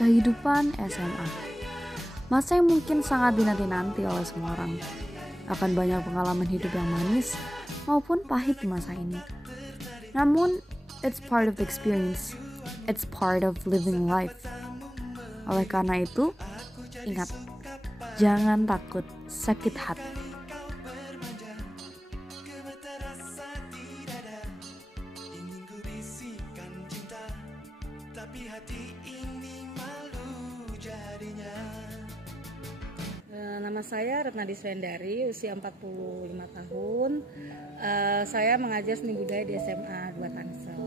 Kehidupan SMA, masa yang mungkin sangat dinanti-nanti oleh semua orang. Akan banyak pengalaman hidup yang manis maupun pahit di masa ini. Namun, it's part of the experience. It's part of living life. Oleh karena itu, ingat, jangan takut sakit hati. Nama saya Retna Diswendari, usia 45 tahun. Saya mengajar seni budaya di SMA 2 Tangsel.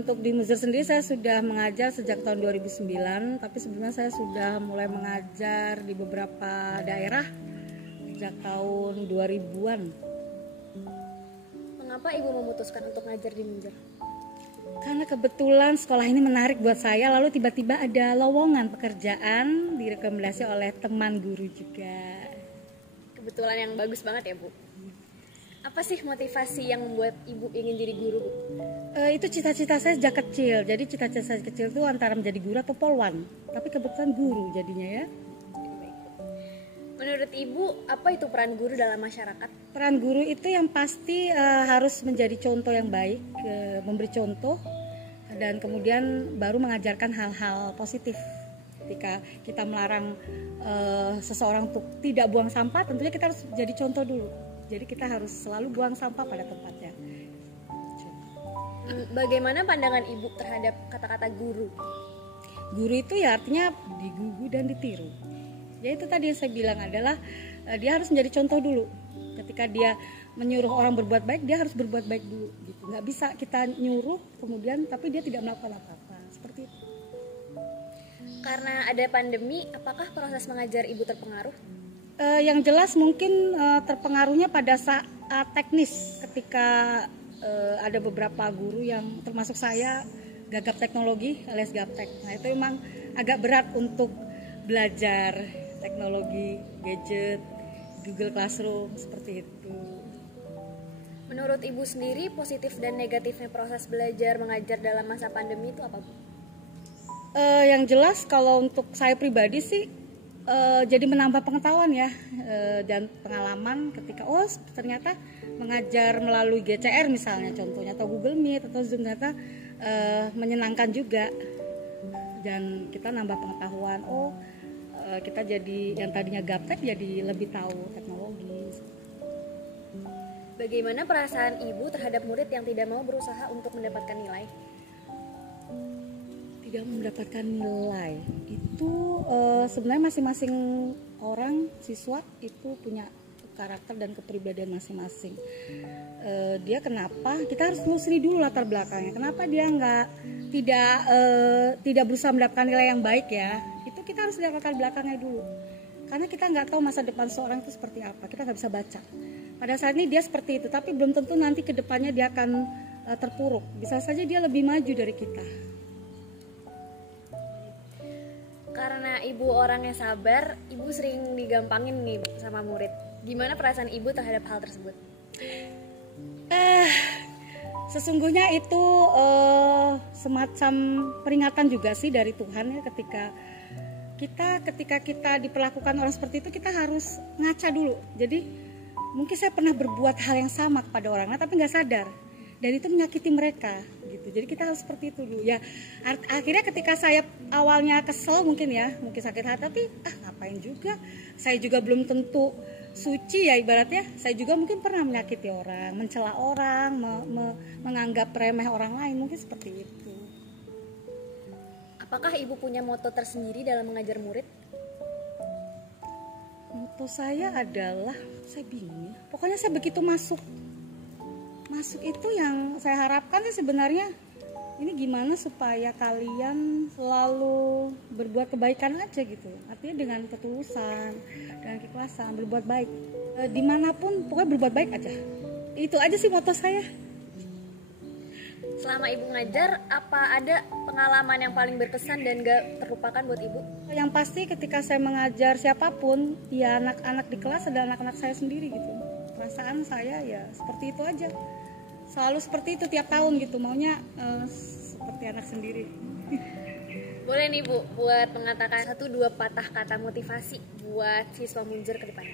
Untuk di Muzir sendiri saya sudah mengajar sejak tahun 2009, tapi sebelumnya saya sudah mulai mengajar di beberapa daerah sejak tahun 2000-an. Mengapa Ibu memutuskan untuk ngajar di Muzir? Karena kebetulan sekolah ini menarik buat saya, lalu tiba-tiba ada lowongan pekerjaan direkomendasi oleh teman guru juga. Kebetulan yang bagus banget ya Bu. Apa sih motivasi yang membuat Ibu ingin jadi guru Bu? Itu cita-cita saya sejak kecil. Jadi cita-cita saya kecil itu antara menjadi guru atau polwan. Tapi kebetulan guru jadinya ya. Menurut Ibu, apa itu peran guru dalam masyarakat? Peran guru itu yang pasti harus menjadi contoh yang baik, memberi contoh, dan kemudian baru mengajarkan hal-hal positif. Ketika kita melarang seseorang untuk tidak buang sampah, tentunya kita harus jadi contoh dulu. Jadi kita harus selalu buang sampah pada tempatnya. Bagaimana pandangan Ibu terhadap kata-kata guru? Guru itu ya artinya digugu dan ditiru. Ya itu tadi yang saya bilang adalah dia harus menjadi contoh dulu. Ketika dia menyuruh orang berbuat baik, dia harus berbuat baik dulu. Gitu. Nggak bisa kita nyuruh kemudian tapi dia tidak melakukan apa-apa. Seperti itu. Karena ada pandemi, apakah proses mengajar Ibu terpengaruh? Yang jelas mungkin terpengaruhnya pada saat teknis. Ketika ada beberapa guru yang termasuk saya gagap teknologi alias gaptek. Nah itu memang agak berat untuk belajar teknologi, gadget, Google Classroom, seperti itu. Menurut Ibu sendiri, positif dan negatifnya proses belajar mengajar dalam masa pandemi itu apa Bu? Yang jelas kalau untuk saya pribadi sih, jadi menambah pengetahuan ya, dan pengalaman ketika ternyata mengajar melalui GCR misalnya contohnya, atau Google Meet, atau Zoom, ternyata menyenangkan juga. Dan kita nambah pengetahuan, kita jadi yang tadinya gaptek jadi lebih tahu teknologi. Bagaimana perasaan Ibu terhadap murid yang tidak mau berusaha untuk mendapatkan nilai? Tidak mendapatkan nilai itu sebenarnya masing-masing orang siswa itu punya karakter dan kepribadian masing-masing. Dia kenapa? Kita harus telusuri dulu latar belakangnya. Kenapa dia tidak berusaha mendapatkan nilai yang baik ya? Itu kita harus lihat latar belakangnya dulu. Karena kita nggak tahu masa depan seorang itu seperti apa. Kita nggak bisa baca. Pada saat ini dia seperti itu, tapi belum tentu nanti ke depannya dia akan terpuruk. Bisa saja dia lebih maju dari kita. Karena Ibu orangnya sabar, Ibu sering digampangin nih sama murid. Gimana perasaan Ibu terhadap hal tersebut? Sesungguhnya itu semacam peringatan juga sih dari Tuhan ya, ketika kita diperlakukan orang seperti itu, kita harus ngaca dulu. Jadi mungkin saya pernah berbuat hal yang sama kepada orang lain tapi nggak sadar, dan itu menyakiti mereka gitu. Jadi kita harus seperti itu dulu ya. Akhirnya ketika saya awalnya kesel mungkin sakit hati, tapi ngapain juga, saya juga belum tentu suci ya ibaratnya. Saya juga mungkin pernah menyakiti orang, mencela orang, menganggap remeh orang lain, mungkin seperti itu. Apakah Ibu punya moto tersendiri dalam mengajar murid? Moto saya adalah, saya bingung ya. Pokoknya saya begitu masuk itu yang saya harapkan sih sebenarnya, ini gimana supaya kalian selalu berbuat kebaikan aja gitu. Artinya dengan ketulusan, dengan keikhlasan, berbuat baik. Dimanapun pokoknya berbuat baik aja. Itu aja sih moto saya. Selama Ibu ngajar, apa ada pengalaman yang paling berkesan dan gak terlupakan buat Ibu? Yang pasti ketika saya mengajar siapapun, ya anak-anak di kelas adalah anak-anak saya sendiri gitu. Perasaan saya ya seperti itu aja. Selalu seperti itu tiap tahun gitu, maunya seperti anak sendiri. Boleh nih Bu, buat mengatakan 1-2 patah kata motivasi buat siswa Munjur ke depan.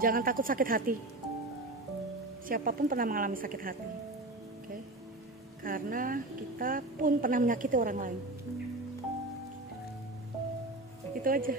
Jangan takut sakit hati. Siapapun pernah mengalami sakit hati, oke? Karena kita pun pernah menyakiti orang lain. Itu aja.